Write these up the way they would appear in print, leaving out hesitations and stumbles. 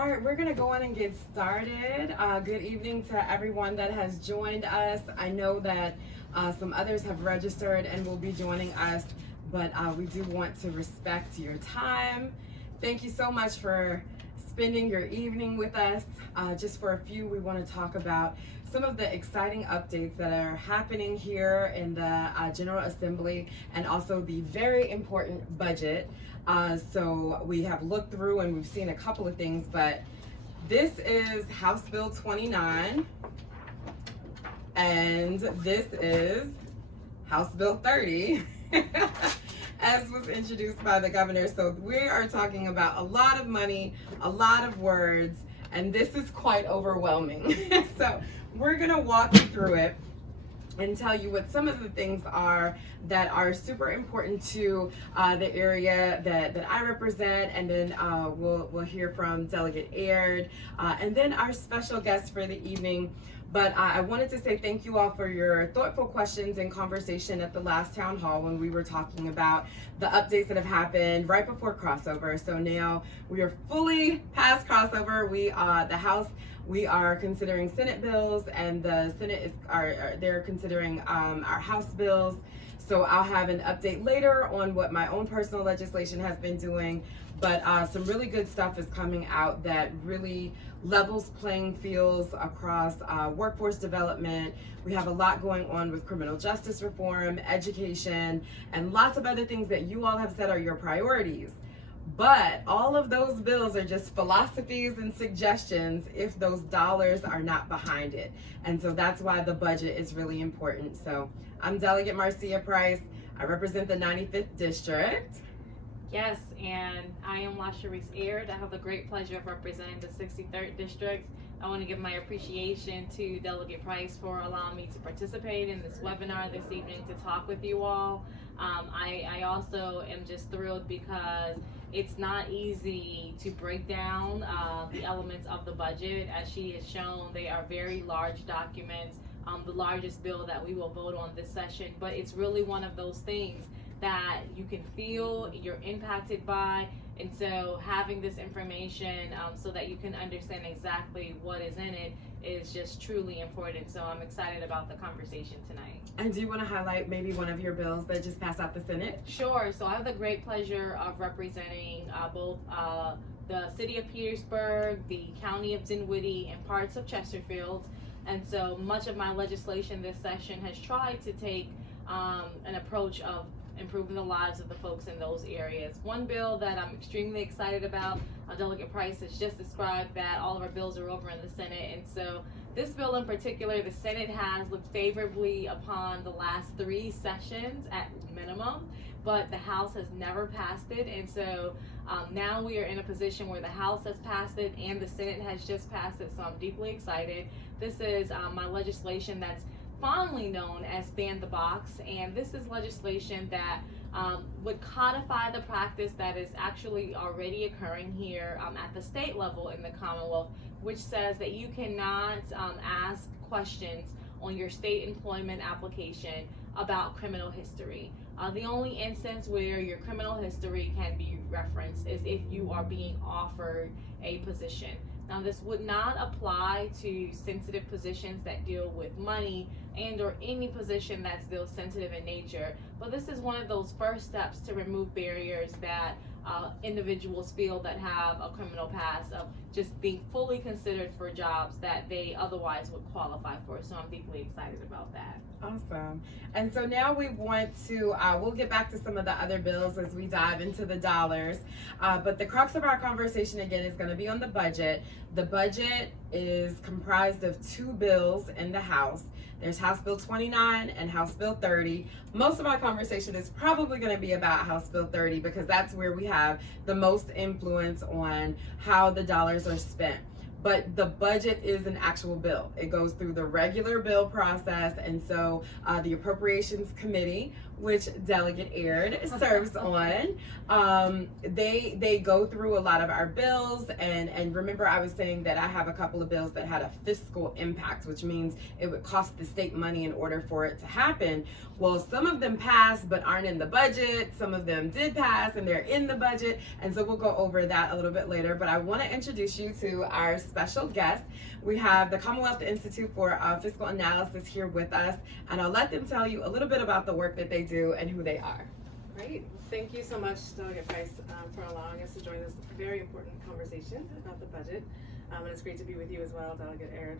All right, we're gonna go on and get started. Good evening to everyone that has joined us. I know that some others have registered and will be joining us, but we do want to respect your time. Thank you so much for spending your evening with us. Just for a few, we want to talk about some of the exciting updates that are happening here in the General Assembly and also the very important budget. So we have looked through and we've seen a couple of things, but this is House Bill 29 and this is House Bill 30 as was introduced by the governor. So we are talking about a lot of money, a lot of words, and this is quite overwhelming. So we're gonna walk you through it and tell you what some of the things are that are super important to the area that I represent, and then we'll hear from Delegate Aird, and then our special guest for the evening. But I wanted to say thank you all for your thoughtful questions and conversation at the last town hall when we were talking about the updates that have happened right before crossover. So now we are fully past crossover. The House, we are considering Senate bills, and the Senate they're considering our House bills. So I'll have an update later on what my own personal legislation has been doing, but some really good stuff is coming out that really levels playing fields across workforce development. We have a lot going on with criminal justice reform, education, and lots of other things that you all have said are your priorities. But all of those bills are just philosophies and suggestions if those dollars are not behind it. And so that's why the budget is really important. So I'm Delegate Marcia Price. I represent the 95th District. Yes, and I am LaSharice Aird. I have the great pleasure of representing the 63rd District. I want to give my appreciation to Delegate Price for allowing me to participate in this webinar this evening to talk with you all. I also am just thrilled because it's not easy to break down the elements of the budget. As she has shown, they are very large documents, the largest bill that we will vote on this session, but it's really one of those things that you can feel, you're impacted by, and so having this information so that you can understand exactly what is in it is just truly important. So I'm excited about the conversation tonight. And do you want to highlight maybe one of your bills that just passed out the Senate? Sure. So I have the great pleasure of representing both the city of Petersburg, the county of Dinwiddie, and parts of Chesterfield. And so much of my legislation this session has tried to take an approach of improving the lives of the folks in those areas. One bill that I'm extremely excited about, Delegate Price has just described that all of our bills are over in the Senate, and so this bill in particular, the Senate has looked favorably upon the last 3 sessions at minimum, but the House has never passed it, and so now we are in a position where the House has passed it and the Senate has just passed it, so I'm deeply excited. This is my legislation that's fondly known as Ban the Box, and this is legislation that would codify the practice that is actually already occurring here at the state level in the Commonwealth, which says that you cannot ask questions on your state employment application about criminal history. The only instance where your criminal history can be referenced is if you are being offered a position. Now, this would not apply to sensitive positions that deal with money and or any position that's still sensitive in nature, but this is one of those first steps to remove barriers that individuals feel that have a criminal past of just being fully considered for jobs that they otherwise would qualify for. So I'm deeply excited about that. Awesome. And so now we want to, we'll get back to some of the other bills as we dive into the dollars, but the crux of our conversation again is going to be on the budget. The budget is comprised of 2 bills in the House. There's House Bill 29 and House Bill 30. Most of our conversation is probably going to be about House Bill 30 because that's where we have the most influence on how the dollars are spent. But the budget is an actual bill. It goes through the regular bill process, and so the Appropriations Committee which Delegate Aird serves on. They go through a lot of our bills, and remember I was saying that I have a couple of bills that had a fiscal impact, which means it would cost the state money in order for it to happen. Well, some of them passed but aren't in the budget. Some of them did pass and they're in the budget, and so we'll go over that a little bit later. But I want to introduce you to our special guest. We have the Commonwealth Institute for Fiscal Analysis here with us, and I'll let them tell you a little bit about the work that they do and who they are. Great. Thank you so much, Delegate Price, for allowing us to join this very important conversation about the budget. And it's great to be with you as well, Delegate Aird.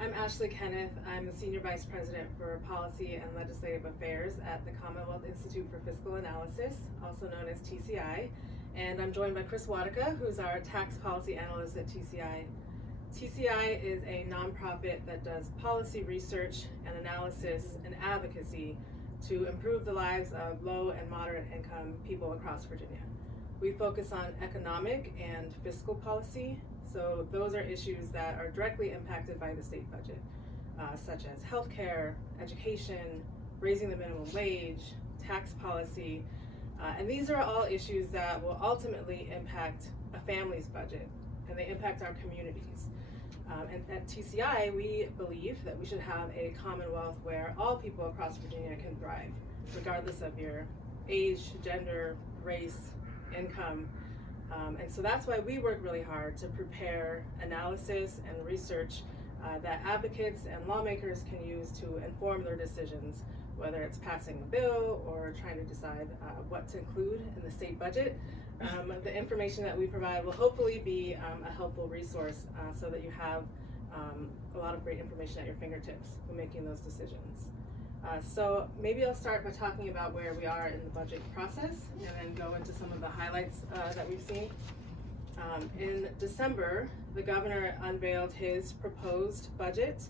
I'm Ashley Kenneth. I'm the Senior Vice President for Policy and Legislative Affairs at the Commonwealth Institute for Fiscal Analysis, also known as TCI. And I'm joined by Chris Wadika, who's our Tax Policy Analyst at TCI. TCI is a nonprofit that does policy research and analysis and advocacy to improve the lives of low and moderate income people across Virginia. We focus on economic and fiscal policy, so those are issues that are directly impacted by the state budget, such as healthcare, education, raising the minimum wage, tax policy, and these are all issues that will ultimately impact a family's budget, and they impact our communities. And at TCI, we believe that we should have a Commonwealth where all people across Virginia can thrive, regardless of your age, gender, race, income. And so that's why we work really hard to prepare analysis and research that advocates and lawmakers can use to inform their decisions, whether it's passing a bill or trying to decide what to include in the state budget. The information that we provide will hopefully be a helpful resource so that you have a lot of great information at your fingertips when making those decisions. So maybe I'll start by talking about where we are in the budget process and then go into some of the highlights that we've seen. In December, the governor unveiled his proposed budget,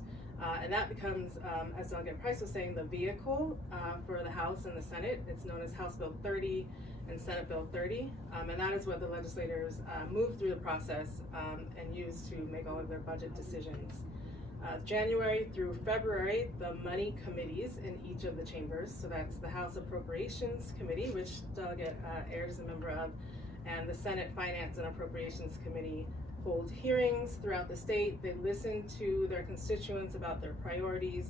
and that becomes, as Delegate Price was saying, the vehicle for the House and the Senate. It's known as House Bill 30 and Senate Bill 30, and that is what the legislators move through the process and use to make all of their budget decisions. January through February, the money committees in each of the chambers, so that's the House Appropriations Committee, which Delegate Aird is a member of, and the Senate Finance and Appropriations Committee hold hearings throughout the state. They listen to their constituents about their priorities,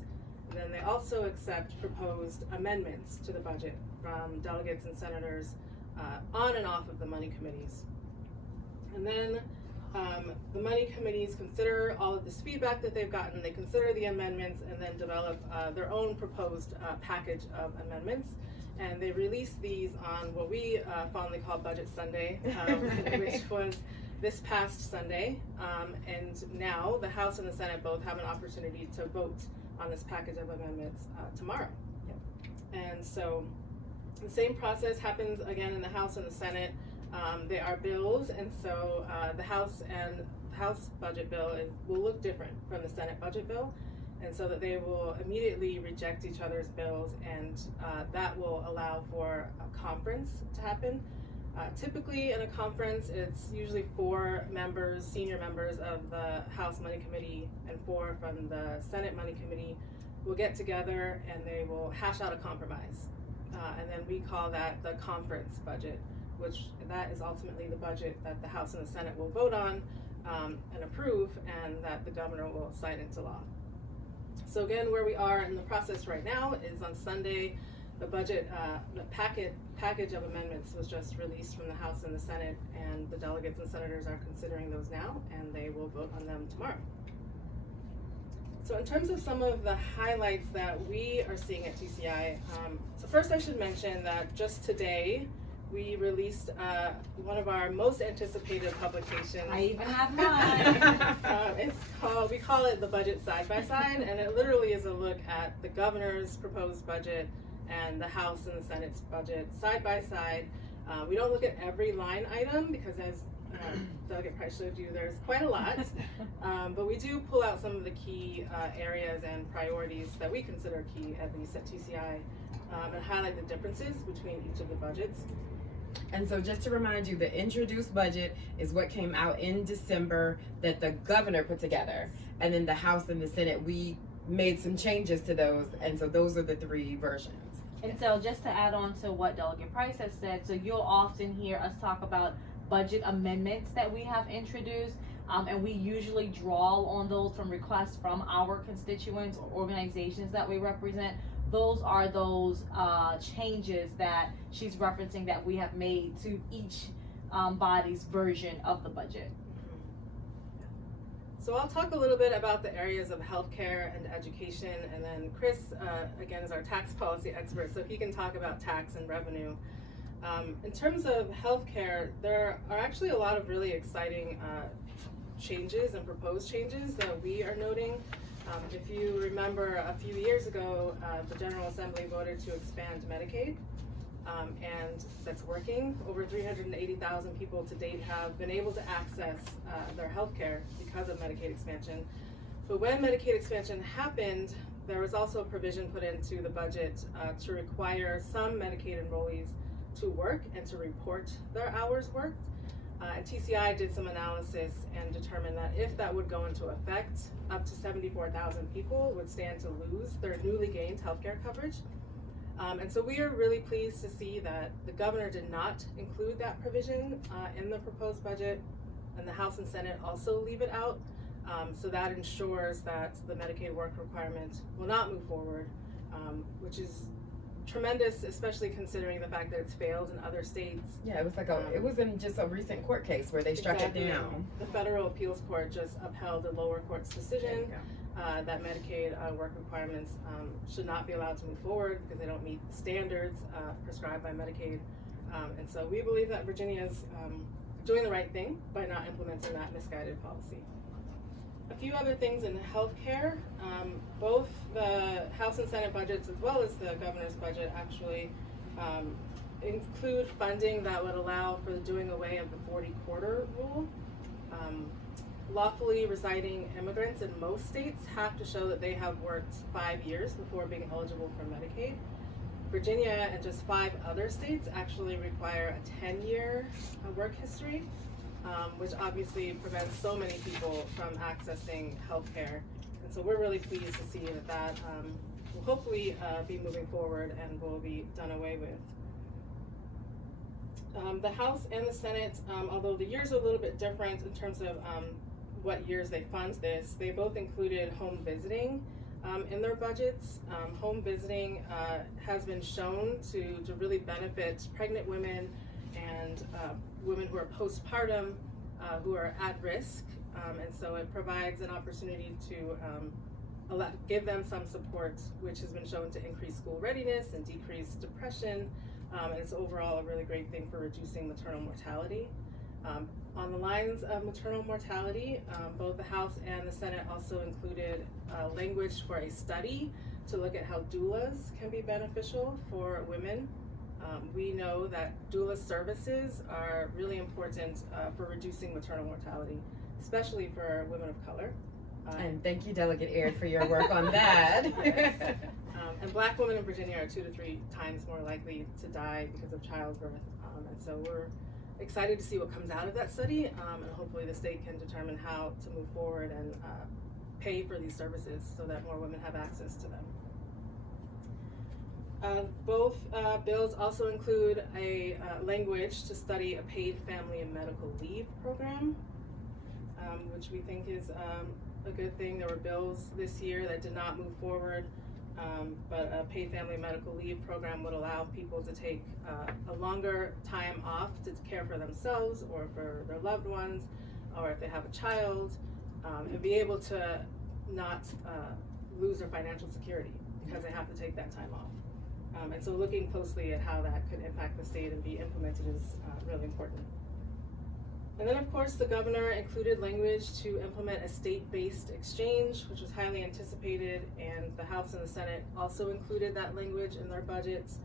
and then they also accept proposed amendments to the budget from delegates and senators on and off of the money committees. And then the money committees consider all of this feedback that they've gotten, they consider the amendments, and then develop their own proposed package of amendments. And they release these on what we fondly call Budget Sunday, which was this past Sunday. And now the House and the Senate both have an opportunity to vote on this package of amendments tomorrow. Yep. And so the same process happens again in the House and the Senate. They are bills, and so the House budget bill will look different from the Senate budget bill, and so that they will immediately reject each other's bills, and that will allow for a conference to happen. Typically in a conference, it's usually 4 members, senior members of the House Money Committee and 4 from the Senate Money Committee will get together and they will hash out a compromise. And then we call that the conference budget, which that is ultimately the budget that the House and the Senate will vote on and approve, and that the governor will sign into law. So again, where we are in the process right now is on Sunday, the budget, the package of amendments was just released from the House and the Senate, and the delegates and senators are considering those now, and they will vote on them tomorrow. So in terms of some of the highlights that we are seeing at TCI, so first I should mention that just today, we released one of our most anticipated publications. I even have mine. We call it the Budget Side by Side, and it literally is a look at the governor's proposed budget and the House and the Senate's budget side by side. We don't look at every line item because, as Delegate Price showed you, there's quite a lot, but we do pull out some of the key areas and priorities that we consider key, at least at TCI, and highlight the differences between each of the budgets. And so just to remind you, the introduced budget is what came out in December that the governor put together. And then the House and the Senate, we made some changes to those. And so those are the 3 versions. And so just to add on to what Delegate Price has said, so you'll often hear us talk about budget amendments that we have introduced. And we usually draw on those from requests from our constituents or organizations that we represent. Those are those changes that she's referencing that we have made to each body's version of the budget. So I'll talk a little bit about the areas of healthcare and education, and then Chris, again, is our tax policy expert, so he can talk about tax and revenue. In terms of healthcare, there are actually a lot of really exciting changes and proposed changes that we are noting. If you remember, a few years ago, the General Assembly voted to expand Medicaid, and that's working. Over 380,000 people to date have been able to access their health care because of Medicaid expansion. But when Medicaid expansion happened, there was also a provision put into the budget to require some Medicaid enrollees to work and to report their hours worked. And TCI did some analysis and determined that if that would go into effect, up to 74,000 people would stand to lose their newly gained healthcare coverage. And so we are really pleased to see that the governor did not include that provision in the proposed budget, and the House and Senate also leave it out. So that ensures that the Medicaid work requirement will not move forward, which is tremendous, especially considering the fact that it's failed in other states. Yeah, it was like it was in just a recent court case where they struck it down. The federal appeals court just upheld the lower court's decision that Medicaid work requirements should not be allowed to move forward because they don't meet the standards prescribed by Medicaid. And so we believe that Virginia is doing the right thing by not implementing that misguided policy. A few other things in healthcare, both the House and Senate budgets as well as the governor's budget actually include funding that would allow for the doing away of the 40-quarter rule. Lawfully residing immigrants in most states have to show that they have worked 5 years before being eligible for Medicaid. Virginia and just 5 other states actually require a 10-year work history. Which obviously prevents so many people from accessing health care. And so we're really pleased to see that will hopefully be moving forward and will be done away with. The House and the Senate, although the years are a little bit different in terms of what years they fund this, they both included home visiting in their budgets. Home visiting has been shown to really benefit pregnant women and women who are postpartum, who are at risk, and so it provides an opportunity to give them some support, which has been shown to increase school readiness and decrease depression, and it's overall a really great thing for reducing maternal mortality. On the lines of maternal mortality, both the House and the Senate also included language for a study to look at how doulas can be beneficial for women. We know that doula services are really important for reducing maternal mortality, especially for women of color. And thank you, Delegate Aird, for your work on that. Yes. And Black women in Virginia are 2 to 3 times more likely to die because of childbirth. And so we're excited to see what comes out of that study, and hopefully the state can determine how to move forward and pay for these services so that more women have access to them. Both bills also include a language to study a paid family and medical leave program, which we think is a good thing. There were bills this year that did not move forward, but a paid family medical leave program would allow people to take a longer time off to care for themselves or for their loved ones, or if they have a child, and be able to not lose their financial security because they have to take that time off. And so looking closely at how that could impact the state and be implemented is really important. And then of course the governor included language to implement a state-based exchange, which was highly anticipated, and the House and the Senate also included that language in their budgets.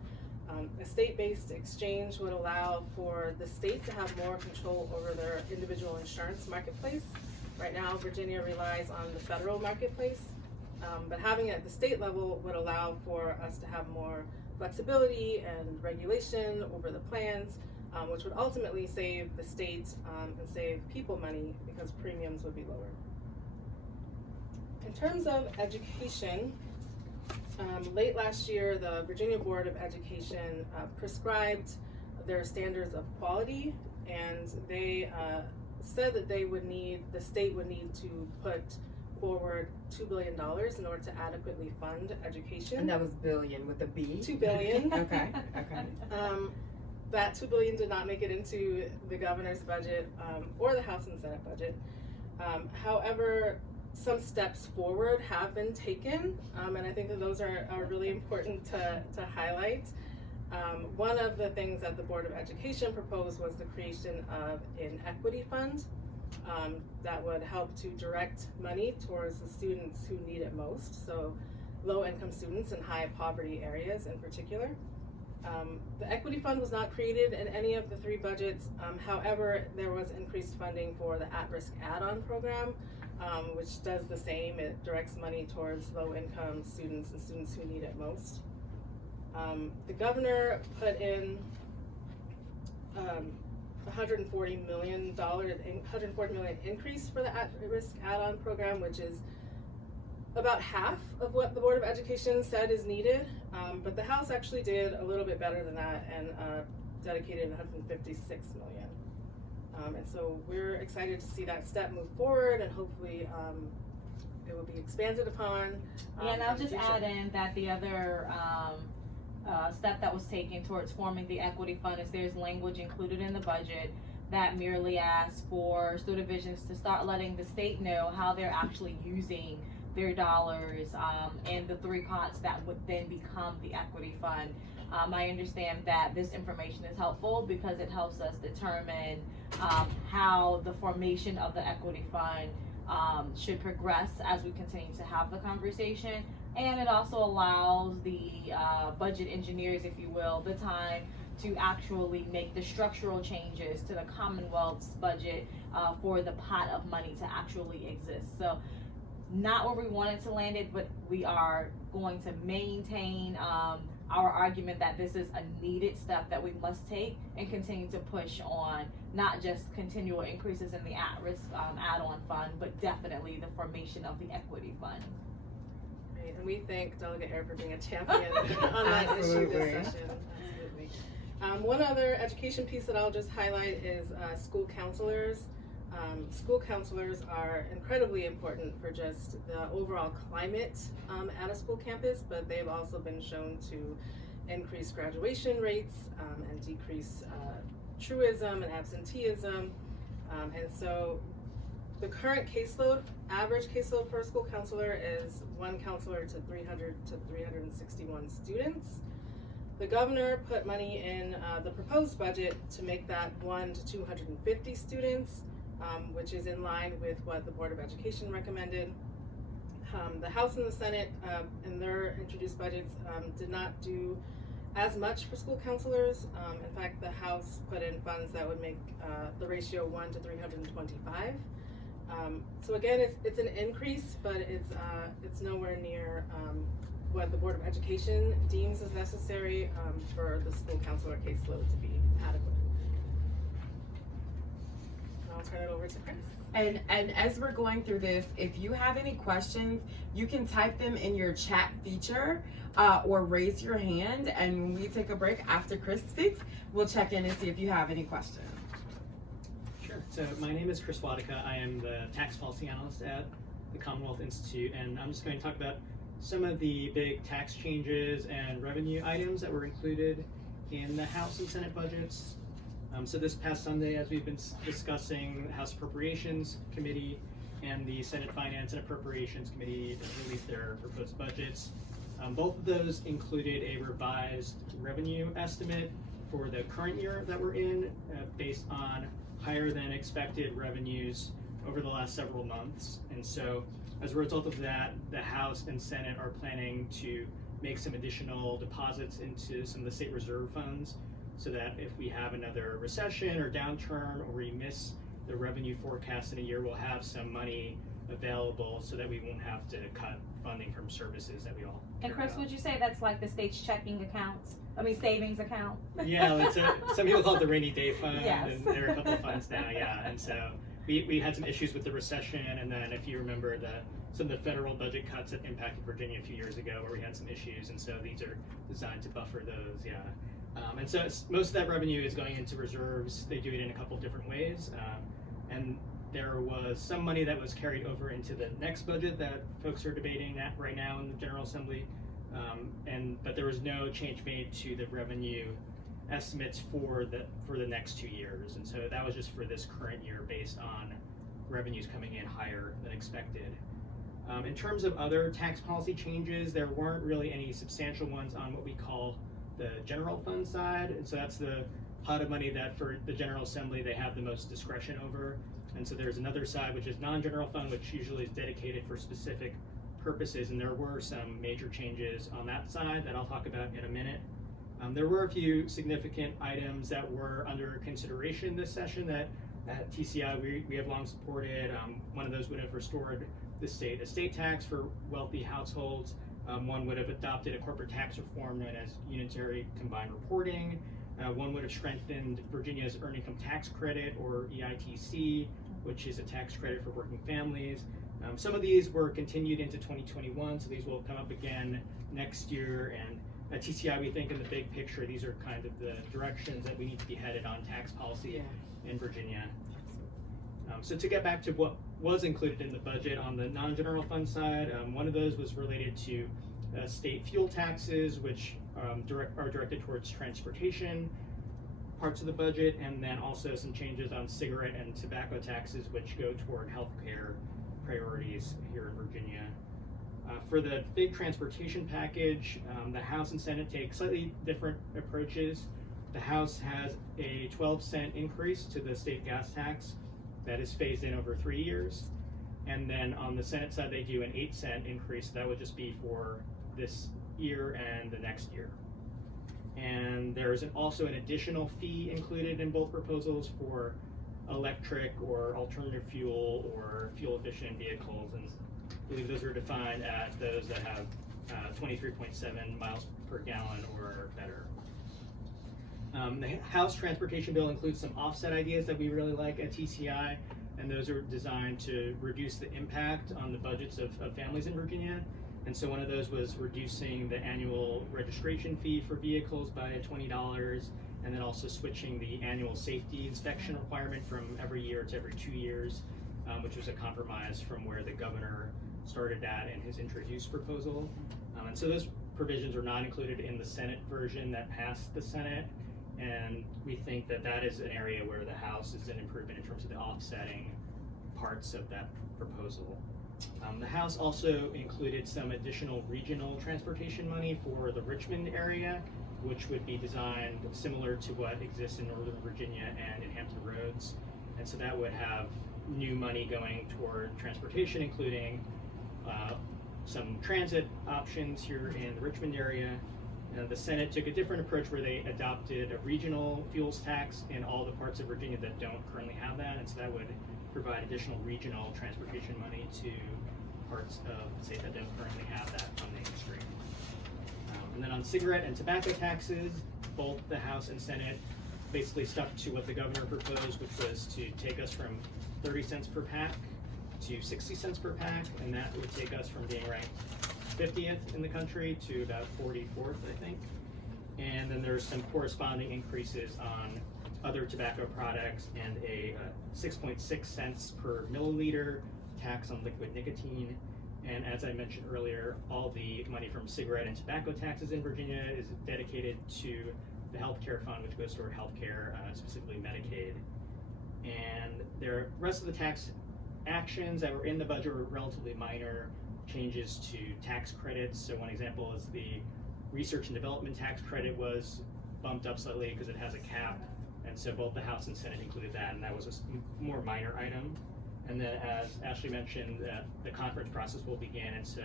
A state-based exchange would allow for the state to have more control over their individual insurance marketplace. Right now, Virginia relies on the federal marketplace, but having it at the state level would allow for us to have more flexibility and regulation over the plans, which would ultimately save the state and save people money because premiums would be lower. In terms of education, Late last year, the Virginia Board of Education prescribed their standards of quality, and they said that the state would need to put forward $2 billion in order to adequately fund education. And that was billion with a B? $2 billion. Okay. That $2 billion did not make it into the governor's budget or the House and Senate budget. However, some steps forward have been taken, and I think that those are really important to highlight. One of the things that the Board of Education proposed was the creation of an equity fund that would help to direct money towards the students who need it most, so low-income students in high poverty areas in particular. The equity fund was not created in any of the three budgets. However, there was increased funding for the at-risk add-on program, which does the same. It directs money towards low-income students and students who need it most. The governor put in $140 million increase for the at-risk add-on program, which is about half of what the Board of Education said is needed, but the House actually did a little bit better than that and dedicated $156 million. And so we're excited to see that step move forward, and hopefully it will be expanded upon. Yeah, and I'll just add in that the other step that was taken towards forming the equity fund is there's language included in the budget that merely asks for school divisions to start letting the state know how they're actually using their dollars and the three pots that would then become the equity fund. I understand that this information is helpful because it helps us determine how the formation of the equity fund should progress as we continue to have the conversation. And it also allows the budget engineers, if you will, the time to actually make the structural changes to the Commonwealth's budget for the pot of money to actually exist. So not where we wanted to land it, but we are going to maintain our argument that this is a needed step that we must take and continue to push on not just continual increases in the at-risk add-on fund, but definitely the formation of the equity fund. Right, and we thank Delegate Air for being a champion on that issue this session. Absolutely. One other education piece that I'll just highlight is school counselors. School counselors are incredibly important for just the overall climate at a school campus, but they've also been shown to increase graduation rates and decrease truism and absenteeism. And so the current caseload, average caseload for a school counselor is one counselor to 300 to 361 students. The governor put money in the proposed budget to make that 1 to 250 students. Which is in line with what the Board of Education recommended. The House and the Senate in their introduced budgets did not do as much for school counselors. In fact, the House put in funds that would make the ratio 1 to 325. So again, it's an increase, but it's nowhere near what the Board of Education deems as necessary for the school counselor caseload to be adequate. I'll turn it over to Chris. And as we're going through this, if you have any questions, you can type them in your chat feature or raise your hand, and when we take a break after Chris speaks, we'll check in and see if you have any questions. Sure. So my name is Chris Wadika. I am the tax policy analyst at the Commonwealth Institute, and I'm just going to talk about some of the big tax changes and revenue items that were included in the House and Senate budgets. So this past Sunday, as we've been discussing, the House Appropriations Committee and the Senate Finance and Appropriations Committee released their proposed budgets. Both of those included a revised revenue estimate for the current year that we're in, based on higher than expected revenues over the last several months. And so as a result of that, the House and Senate are planning to make some additional deposits into some of the state reserve funds, so that if we have another recession or downturn, or we miss the revenue forecast in a year, we'll have some money available so that we won't have to cut funding from services that we all care And Chris, about. would you say that's like the state's checking accounts? Savings account? Yeah, some people call it the rainy day fund, Yes. and there are a couple of funds now, yeah. And so we had some issues with the recession, and then if you remember some of the federal budget cuts that impacted Virginia a few years ago, where we had some issues, and so these are designed to buffer those. Yeah. And so most of that revenue is going into reserves. They do it in a couple of different ways. And there was some money that was carried over into the next budget that folks are debating right now in the General Assembly. But there was no change made to the revenue estimates for the next 2 years. And so that was just for this current year based on revenues coming in higher than expected. In terms of other tax policy changes, there weren't really any substantial ones on what we call the general fund side, and so that's the pot of money that for the General Assembly they have the most discretion over. And so there's another side which is non-general fund, which usually is dedicated for specific purposes, and there were some major changes on that side that I'll talk about in a minute. There were a few significant items that were under consideration this session that at TCI we have long supported. One of those would have restored the state estate tax for wealthy households. One would have adopted a corporate tax reform known as unitary combined reporting. One would have strengthened Virginia's earned income tax credit, or EITC, which is a tax credit for working families. Some of these were continued into 2021, so these will come up again next year. And at TCI, we think in the big picture, these are kind of the directions that we need to be headed on tax policy in Virginia. So to get back to what was included in the budget on the non-general fund side, one of those was related to state fuel taxes, which are directed towards transportation parts of the budget, and then also some changes on cigarette and tobacco taxes, which go toward healthcare priorities here in Virginia. For the big transportation package, the House and Senate take slightly different approaches. The House has a 12-cent increase to the state gas tax that is phased in over 3 years. And then on the Senate side, they do an 8-cent increase. That would just be for this year and the next year. And there's also an additional fee included in both proposals for electric or alternative fuel or fuel efficient vehicles. And I believe those are defined at those that have 23.7 miles per gallon or better. The House Transportation Bill includes some offset ideas that we really like at TCI, and those are designed to reduce the impact on the budgets of families in Virginia. And so one of those was reducing the annual registration fee for vehicles by $20, and then also switching the annual safety inspection requirement from every year to every 2 years, which was a compromise from where the governor started at in his introduced proposal. And so those provisions are not included in the Senate version that passed the Senate. And we think that that is an area where the House is an improvement in terms of the offsetting parts of that proposal. The House also included some additional regional transportation money for the Richmond area, which would be designed similar to what exists in Northern Virginia and in Hampton Roads. And so that would have new money going toward transportation, including some transit options here in the Richmond area. The Senate took a different approach where they adopted a regional fuels tax in all the parts of Virginia that don't currently have that, and so that would provide additional regional transportation money to parts of the state that don't currently have that funding stream. And then on cigarette and tobacco taxes, both the House and Senate basically stuck to what the governor proposed, which was to take us from 30 cents per pack to 60 cents per pack, and that would take us from being ranked 50th in the country to about 44th, I think. And then there's some corresponding increases on other tobacco products and a 6.6 cents per milliliter tax on liquid nicotine. And as I mentioned earlier, all the money from cigarette and tobacco taxes in Virginia is dedicated to the healthcare fund, which goes toward healthcare, specifically Medicaid. And the rest of the tax actions that were in the budget were relatively minor changes to tax credits. So one example is the research and development tax credit was bumped up slightly because it has a cap. And so both the House and Senate included that, and that was a more minor item. And then as Ashley mentioned, the conference process will begin, and so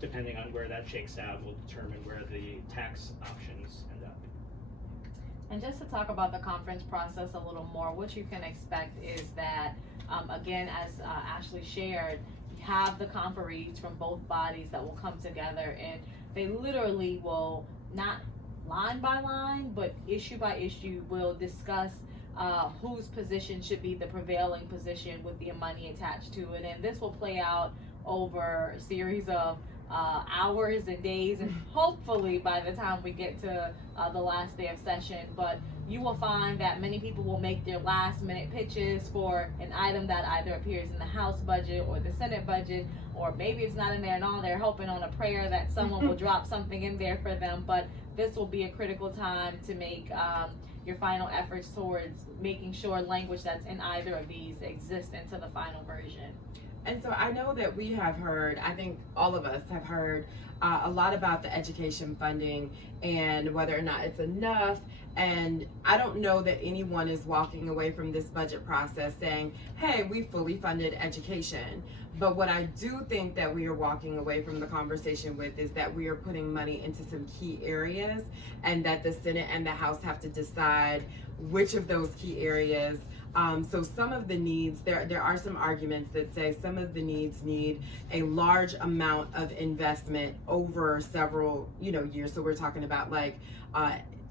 depending on where that shakes out will determine where the tax options end up. And just to talk about the conference process a little more, what you can expect is that, again, as Ashley shared, you have the conferees from both bodies that will come together, and they literally will, not line by line, but issue by issue, will discuss whose position should be the prevailing position with the money attached to it. And this will play out over a series of hours and days, and hopefully by the time we get to the last day of session. But you will find that many people will make their last minute pitches for an item that either appears in the House budget or the Senate budget, or maybe it's not in there at all. They're hoping on a prayer that someone will drop something in there for them. But this will be a critical time to make your final efforts towards making sure language that's in either of these exists into the final version. And so I know that we have heard, I think all of us have heard a lot about the education funding and whether or not it's enough. And I don't know that anyone is walking away from this budget process saying, hey, we fully funded education. But what I do think that we are walking away from the conversation with is that we are putting money into some key areas, and that the Senate and the House have to decide which of those key areas. So some of the needs, there are some arguments that say some of the needs need a large amount of investment over several, years. So we're talking about like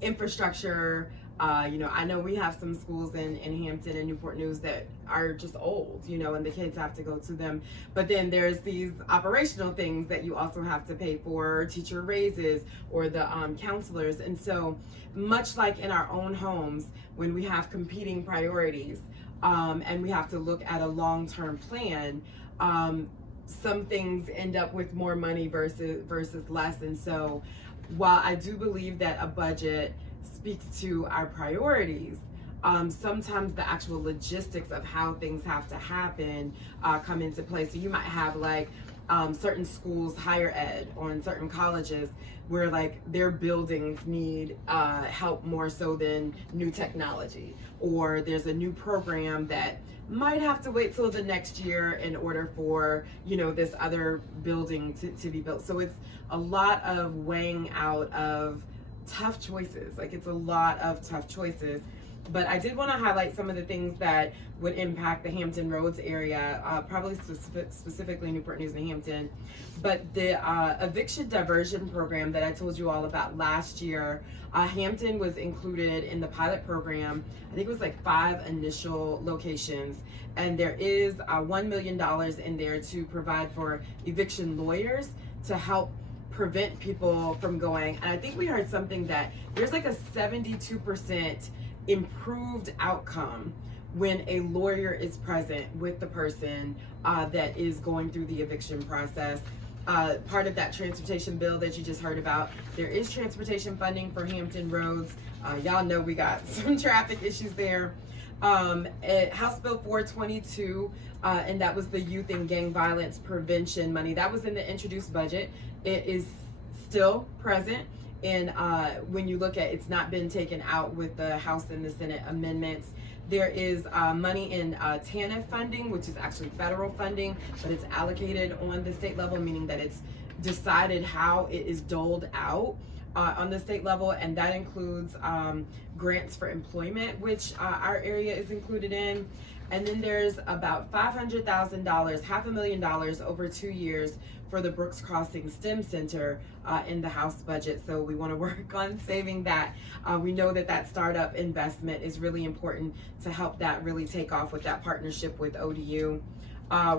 infrastructure. I know we have some schools in Hampton and Newport News that are just old, and the kids have to go to them. But then there's these operational things that you also have to pay for, teacher raises or the counselors. And so much like in our own homes, when we have competing priorities and we have to look at a long-term plan, some things end up with more money versus less. And so while I do believe that a budget speaks to our priorities, sometimes the actual logistics of how things have to happen come into play. So you might have like certain schools, higher ed, or in certain colleges where like their buildings need help more so than new technology, or there's a new program that might have to wait till the next year in order for this other building to be built. So it's a lot of weighing out of tough choices. Like it's a lot of tough choices. But I did want to highlight some of the things that would impact the Hampton Roads area, probably specifically Newport News and Hampton. But the eviction diversion program that I told you all about last year, Hampton was included in the pilot program. I think it was like 5 initial locations. And there is $1 million in there to provide for eviction lawyers to help prevent people from going. And I think we heard something that there's like a 72% improved outcome when a lawyer is present with the person that is going through the eviction process. Part of that transportation bill that you just heard about, there is transportation funding for Hampton Roads. Y'all know we got some traffic issues there. House Bill 422, and that was the youth and gang violence prevention money. That was in the introduced budget. It is still present. And when you look at, it's not been taken out with the House and the Senate amendments. There is money in TANF funding, which is actually federal funding, but it's allocated on the state level, meaning that it's decided how it is doled out on the state level. And that includes grants for employment, which our area is included in. And then there's about $500,000, $500,000 over 2 years for the Brooks Crossing STEM Center in the House budget. So we want to work on saving that. We know that that startup investment is really important to help that really take off with that partnership with ODU.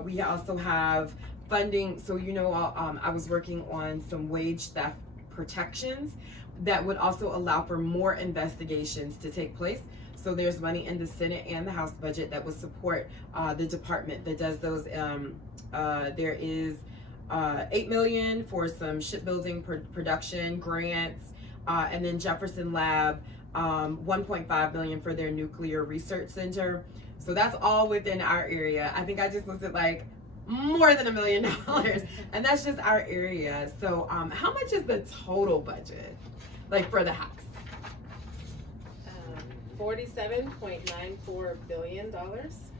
We also have funding. So I was working on some wage theft protections that would also allow for more investigations to take place. So there's money in the Senate and the House budget that will support the department that does those. There is $8 million for some shipbuilding production grants, and then Jefferson Lab, $1.5 million for their nuclear research center. So that's all within our area. I think I just listed like more than $1 million, and that's just our area. So how much is the total budget, like for the House? $47.94 billion.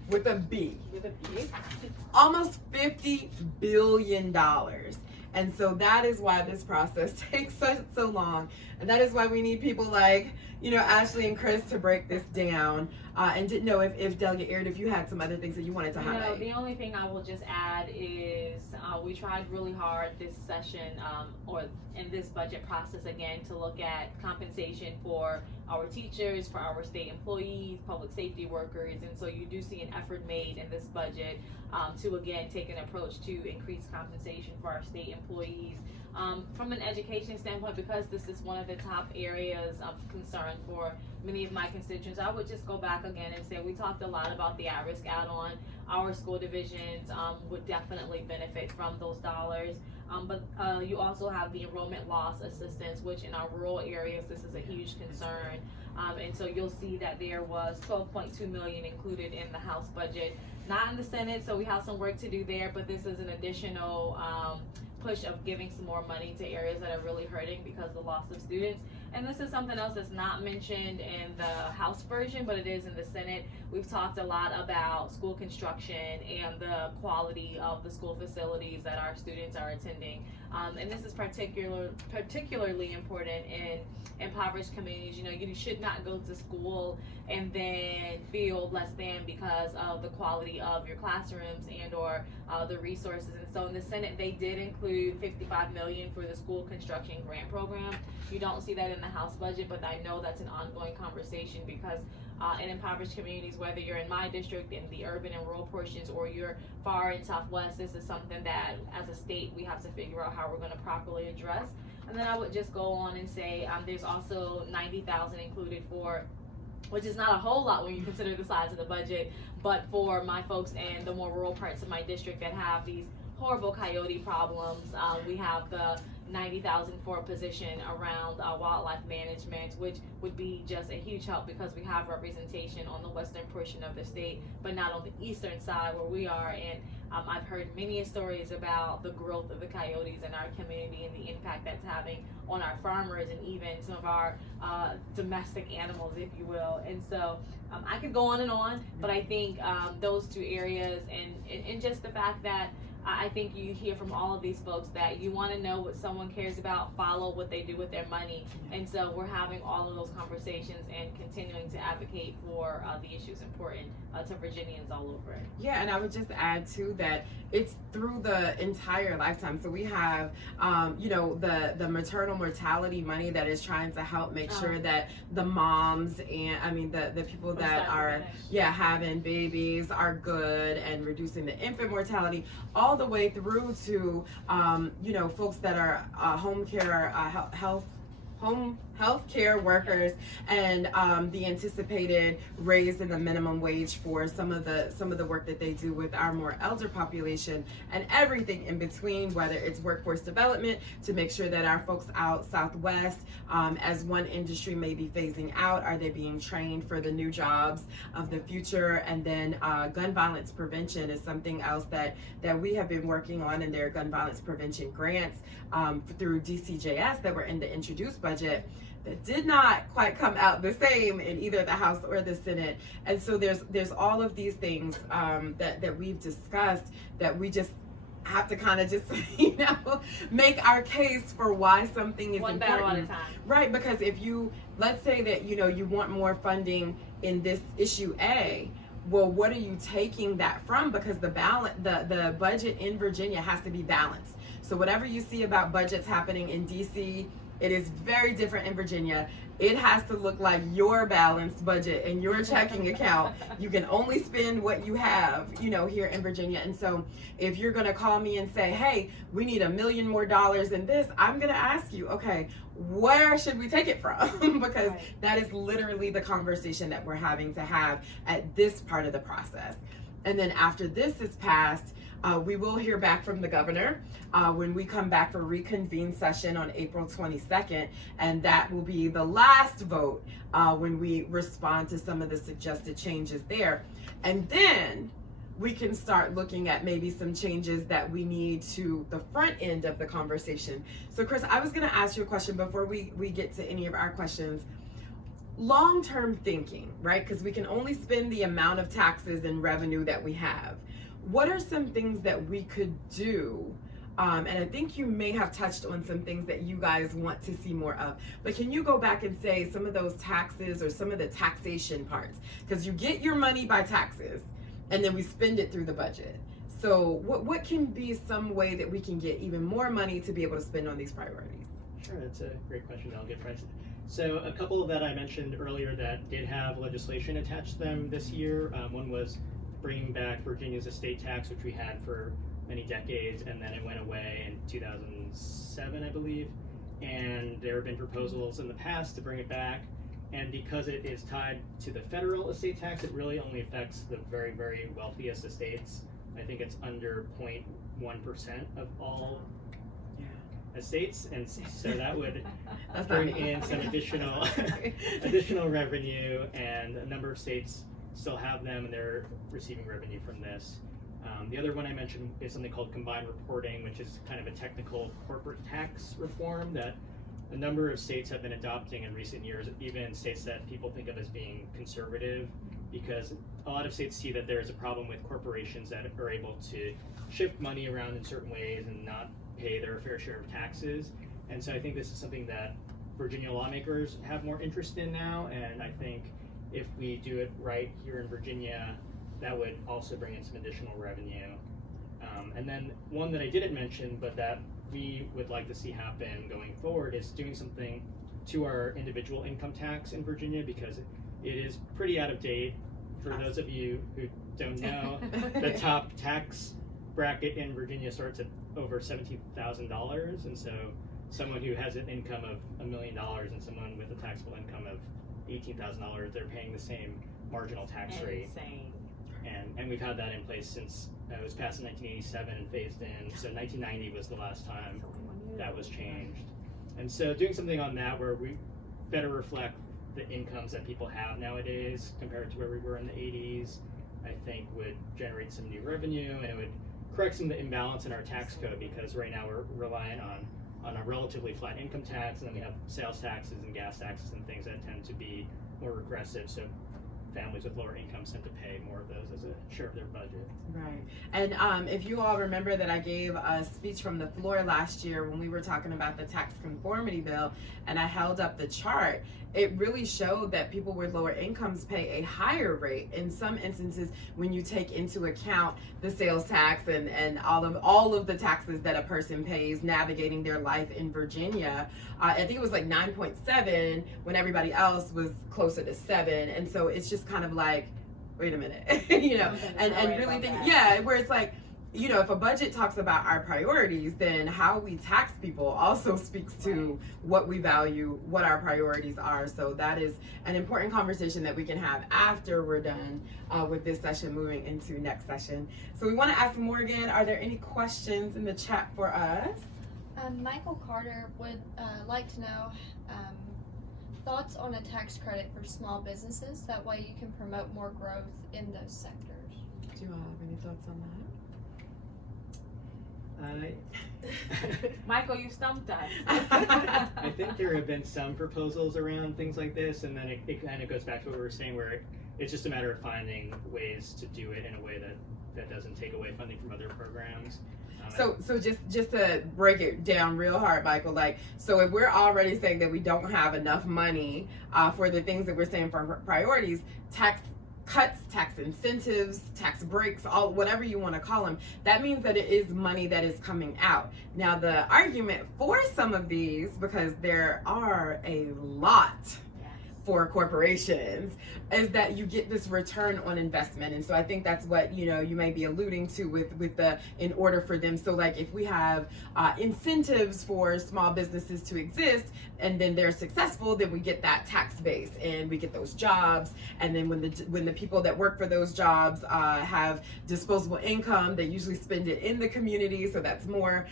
With a B. With a B. Almost $50 billion. And so that is why this process takes so long. And that is why we need people like Ashley and Chris to break this down, and didn't know if Delegate Aird, if you had some other things that you wanted to highlight. The only thing I will just add is we tried really hard this session or in this budget process again to look at compensation for our teachers, for our state employees, public safety workers, and so you do see an effort made in this budget to again take an approach to increase compensation for our state employees. From an education standpoint, because this is one of the top areas of concern for many of my constituents, I would just go back again and say we talked a lot about the at-risk add-on. Our school divisions would definitely benefit from those dollars. But you also have the enrollment loss assistance, which in our rural areas, this is a huge concern. And so you'll see that there was $12.2 million included in the House budget, not in the Senate, so we have some work to do there, but this is an additional push of giving some more money to areas that are really hurting because of the loss of students. And this is something else that's not mentioned in the House version, but it is in the Senate. We've talked a lot about school construction and the quality of the school facilities that our students are attending. And this is particularly important in impoverished communities. You should not go to school and then feel less than because of the quality of your classrooms and or the resources. And so in the Senate, they did include $55 million for the school construction grant program. You don't see that in the House budget, but I know that's an ongoing conversation because in impoverished communities, whether you're in my district, in the urban and rural portions, or you're far in Southwest, this is something that as a state we have to figure out how we're going to properly address. And then I would just go on and say there's also $90,000 included for, which is not a whole lot when you consider the size of the budget, but for my folks in the more rural parts of my district that have these horrible coyote problems. We have the $90,000 for a position around wildlife management, which would be just a huge help because we have representation on the western portion of the state, but not on the eastern side where we are. And I've heard many stories about the growth of the coyotes in our community and the impact that's having on our farmers and even some of our domestic animals, if you will. And so I could go on and on, but I think those two areas and just the fact that I think you hear from all of these folks that you want to know what someone cares about, follow what they do with their money. And so we're having all of those conversations and continuing to advocate for the issues important to Virginians all over it. Yeah, and I would just add too that it's through the entire lifetime. So we have, the maternal mortality money that is trying to help make sure that the moms and the people that are having babies are good and reducing the infant mortality, all the way through to folks that are home care health care workers and the anticipated raise in the minimum wage for some of the work that they do with our more elder population and everything in between, whether it's workforce development to make sure that our folks out Southwest, as one industry may be phasing out, are they being trained for the new jobs of the future? And then gun violence prevention is something else that we have been working on, and there are gun violence prevention grants through DCJS that were in the introduced budget that did not quite come out the same in either the House or the Senate. And so there's all of these things that we've discussed that we just have to kind of just make our case for why something is one important. battle at a time. Right, because if let's say that you want more funding in this issue A, well, what are you taking that from? Because the budget in Virginia has to be balanced. So whatever you see about budgets happening in DC, it is very different in Virginia. It has to look like your balanced budget and your checking account. You can only spend what you have, here in Virginia. And so if you're gonna call me and say, hey, we need $1 million more in this, I'm gonna ask you, okay, where should we take it from? Because that is literally the conversation that we're having to have at this part of the process. And then after this is passed, we will hear back from the governor when we come back for reconvene session on April 22nd, and that will be the last vote when we respond to some of the suggested changes there. And then we can start looking at maybe some changes that we need to the front end of the conversation. So Chris, I was gonna ask you a question before we get to any of our questions. Long-term thinking, right? Because we can only spend the amount of taxes and revenue that we have. What are some things that we could do And I think you may have touched on some things that you guys want to see more of. But can you go back and say some of those taxes or some of the taxation parts? Because you get your money by taxes, and then we spend it through the budget. So what can be some way that we can get even more money to be able to spend on these priorities? Sure, that's a great question, Delegate Price. So a couple that I mentioned earlier that did have legislation attached to them this year. One was bringing back Virginia's estate tax, which we had for many decades, and then it went away in 2007, I believe. And there have been proposals in the past to bring it back. And because it is tied to the federal estate tax, it really only affects the very, very wealthiest estates. I think it's under 0.1% of all estates, and so that would bring in some additional revenue, and a number of states still have them, and they're receiving revenue from this. The other one I mentioned is something called combined reporting, which is kind of a technical corporate tax reform that a number of states have been adopting in recent years, even states that people think of as being conservative, because a lot of states see that there is a problem with corporations that are able to shift money around in certain ways and not pay their fair share of taxes. And so I think this is something that Virginia lawmakers have more interest in now, and I think if we do it right here in Virginia, that would also bring in some additional revenue. And then one that I didn't mention, but that we would like to see happen going forward, is doing something to our individual income tax in Virginia, because it is pretty out of date. For those of you who don't know, the top tax bracket in Virginia starts at over $17,000, and so someone who has an income of $1 million and someone with a taxable income of $18,000, they're paying the same marginal tax rate. Insane. And we've had that in place since it was passed in 1987 and phased in. So 1990 was the last time that was changed. And so doing something on that where we better reflect the incomes that people have nowadays compared to where we were in the 80s, I think would generate some new revenue, and it would correct some of the imbalance in our tax code, because right now we're relying on a relatively flat income tax, and then we have sales taxes and gas taxes and things that tend to be more regressive. So families with lower incomes tend to pay more of those as a share of their budget. Right. And if you all remember that I gave a speech from the floor last year when we were talking about the tax conformity bill, and I held up the chart, it really showed that people with lower incomes pay a higher rate in some instances when you take into account the sales tax and all of the taxes that a person pays navigating their life in Virginia. I think it was like 9.7 when everybody else was closer to 7. And so it's just kind of like, wait a minute, you know, and really think, yeah, where it's like, you know, if a budget talks about our priorities, then how we tax people also speaks to what we value, what our priorities are. So that is an important conversation that we can have after we're done with this session, moving into next session. So we want to ask Morgan, are there any questions in the chat for us? Michael Carter would like to know thoughts on a tax credit for small businesses. That way you can promote more growth in those sectors. Do you all have any thoughts on that? Michael, you stumped us. I think there have been some proposals around things like this, and then it kind of goes back to what we were saying, where it's just a matter of finding ways to do it in a way that doesn't take away funding from other programs. So just to break it down real hard, Michael, like, so if we're already saying that we don't have enough money for the things that we're saying for priorities, tax cuts, tax incentives, tax breaks, all whatever you want to call them, that means that it is money that is coming out. Now the argument for some of these, because there are a lot for corporations, is that you get this return on investment. And so I think that's what, you know, you may be alluding to with the, in order for them. So like if we have incentives for small businesses to exist, and then they're successful, then we get that tax base and we get those jobs. And then when the people that work for those jobs have disposable income, they usually spend it in the community. So that's more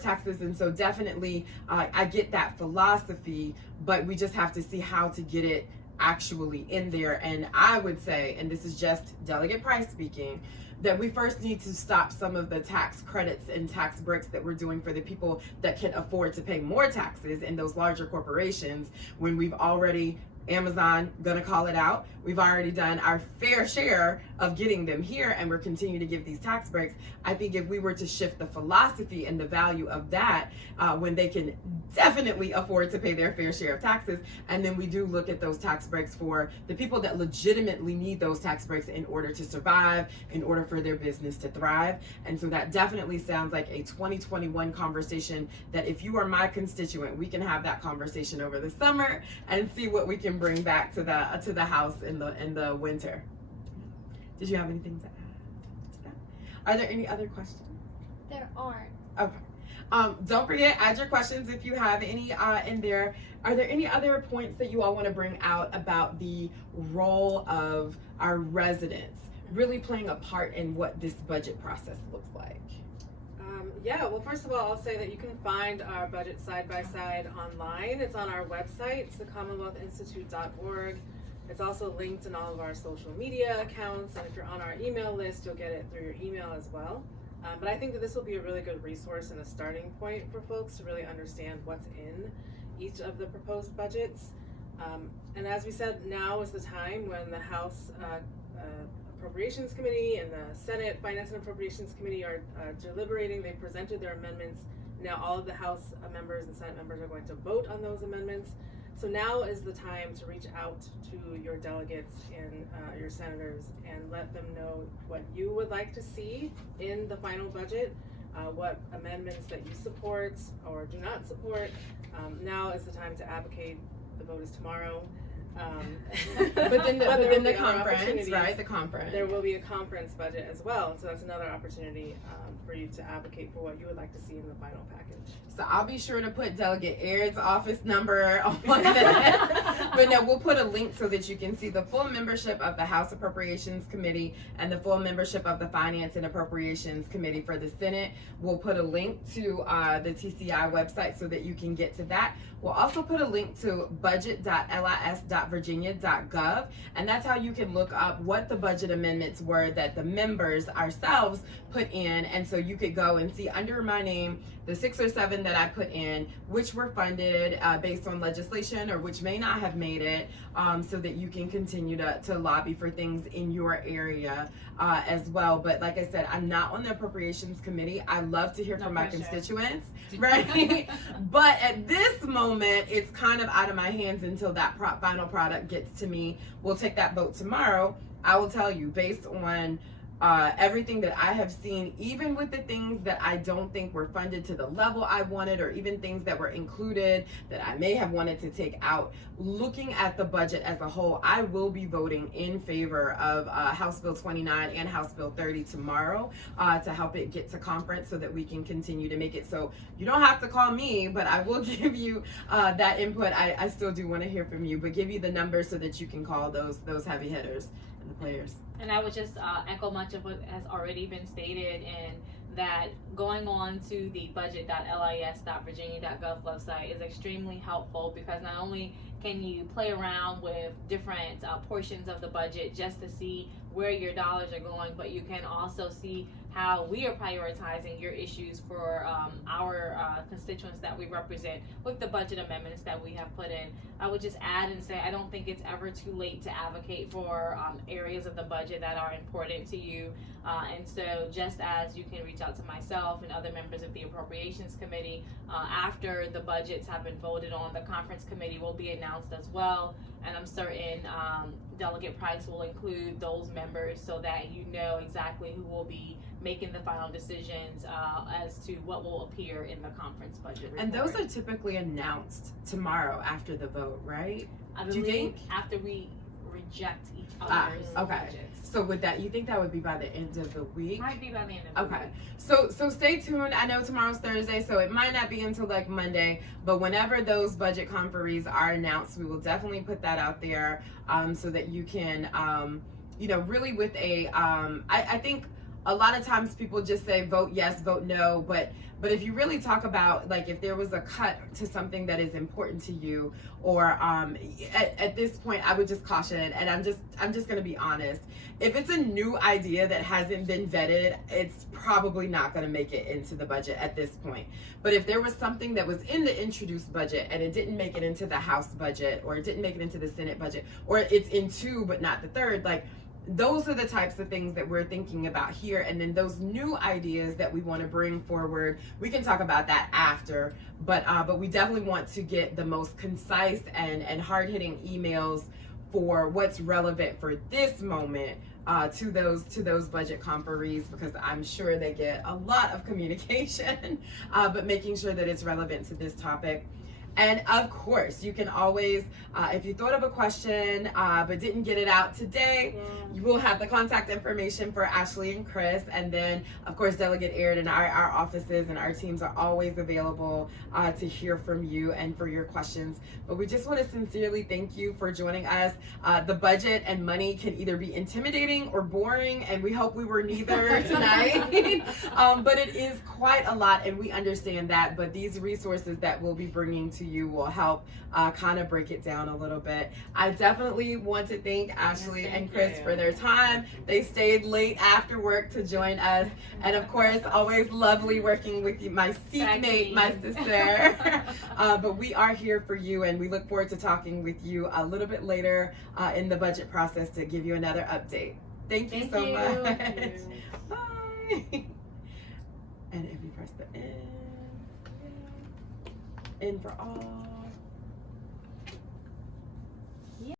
taxes. And so definitely I get that philosophy, but we just have to see how to get it actually in there. And I would say, and this is just Delegate Price speaking, that we first need to stop some of the tax credits and tax breaks that we're doing for the people that can afford to pay more taxes in those larger corporations, when we've already, Amazon, gonna call it out, we've already done our fair share of getting them here, and we're continuing to give these tax breaks. I think if we were to shift the philosophy and the value of that, when they can definitely afford to pay their fair share of taxes, and then we do look at those tax breaks for the people that legitimately need those tax breaks in order to survive, in order for their business to thrive. And so that definitely sounds like a 2021 conversation that if you are my constituent, we can have that conversation over the summer and see what we can bring back to the House in the winter. Did you have anything to add? Are there any other questions? There aren't. Okay. Don't forget, add your questions if you have any in there. Are there any other points that you all want to bring out about the role of our residents really playing a part in what this budget process looks like? Yeah, well, first of all, I'll say that you can find our budget side by side online. It's on our website. It's the CommonwealthInstitute.org. It's also linked in all of our social media accounts, and if you're on our email list, you'll get it through your email as well. But I think that this will be a really good resource and a starting point for folks to really understand what's in each of the proposed budgets. And as we said, now is the time when the House Appropriations Committee and the Senate Finance and Appropriations Committee are deliberating. They presented their amendments. Now all of the House members and Senate members are going to vote on those amendments. So now is the time to reach out to your delegates and your senators and let them know what you would like to see in the final budget, what amendments that you support or do not support. Now is the time to advocate. The vote is tomorrow. But then the conference, right? The conference. There will be a conference budget as well, so that's another opportunity for you to advocate for what you would like to see in the final package. So I'll be sure to put Delegate Aird's office number on that. But no, we'll put a link so that you can see the full membership of the House Appropriations Committee and the full membership of the Finance and Appropriations Committee for the Senate. We'll put a link to the TCI website so that you can get to that. We'll also put a link to budget.lis.virginia.gov, and that's how you can look up what the budget amendments were that the members ourselves put in. And so you could go and see under my name the 6 or 7 that I put in, which were funded based on legislation or which may not have made it, so that you can continue to lobby for things in your area as well. But like I said, I'm not on the Appropriations Committee. I love to hear from my constituents, right? But at this moment, it's kind of out of my hands until that final product gets to me. We'll take that vote tomorrow. I will tell you, based on everything that I have seen, even with the things that I don't think were funded to the level I wanted, or even things that were included that I may have wanted to take out, looking at the budget as a whole, I will be voting in favor of House Bill 29 and House Bill 30 tomorrow to help it get to conference so that we can continue to make it. So you don't have to call me, but I will give you that input. I still do want to hear from you, but give you the numbers so that you can call those heavy hitters and the players. And I would just echo much of what has already been stated, and that going on to the budget.lis.virginia.gov website is extremely helpful, because not only can you play around with different portions of the budget just to see where your dollars are going, but you can also see how we are prioritizing your issues for our constituents that we represent with the budget amendments that we have put in. I would just add and say I don't think it's ever too late to advocate for areas of the budget that are important to you. And so just as you can reach out to myself and other members of the Appropriations Committee, after the budgets have been voted on, the conference committee will be announced as well. And I'm certain Delegate Price will include those members so that you know exactly who will be making the final decisions as to what will appear in the conference budget report. And those are typically announced tomorrow after the vote, right? I Do you believe think? after we reject each other's Okay. budgets. So with that, you think that would be by the end of the week? Might be by the end of the Okay, week. so stay tuned. I know tomorrow's Thursday, so it might not be until like Monday, but whenever those budget conferees are announced, we will definitely put that out there so that you can, really with a, I think a lot of times people just say vote yes, vote no, but if you really talk about, like, if there was a cut to something that is important to you, or at this point, I would just caution, and I'm just going to be honest. If it's a new idea that hasn't been vetted, it's probably not going to make it into the budget at this point. But if there was something that was in the introduced budget and it didn't make it into the House budget, or it didn't make it into the Senate budget, or it's in 2 but not the 3rd, like, those are the types of things that we're thinking about here. And then those new ideas that we want to bring forward, we can talk about that after. But we definitely want to get the most concise and hard-hitting emails for what's relevant for this moment to those budget conferees, because I'm sure they get a lot of communication, but making sure that it's relevant to this topic. And of course, you can always, if you thought of a question but didn't get it out today, you will have the contact information for Ashley and Chris. And then, of course, Delegate Aird and our offices and our teams are always available to hear from you and for your questions. But we just want to sincerely thank you for joining us. The budget and money can either be intimidating or boring, and we hope we were neither tonight. But it is quite a lot, and we understand that. But these resources that we'll be bringing to you will help kind of break it down a little bit. I definitely want to thank Ashley and Chris for their time. They stayed late after work to join us. And of course, always lovely working with you, my seatmate, my sister. But we are here for you, and we look forward to talking with you a little bit later in the budget process to give you another update. Thank you so much. Bye. And if you press the N for all.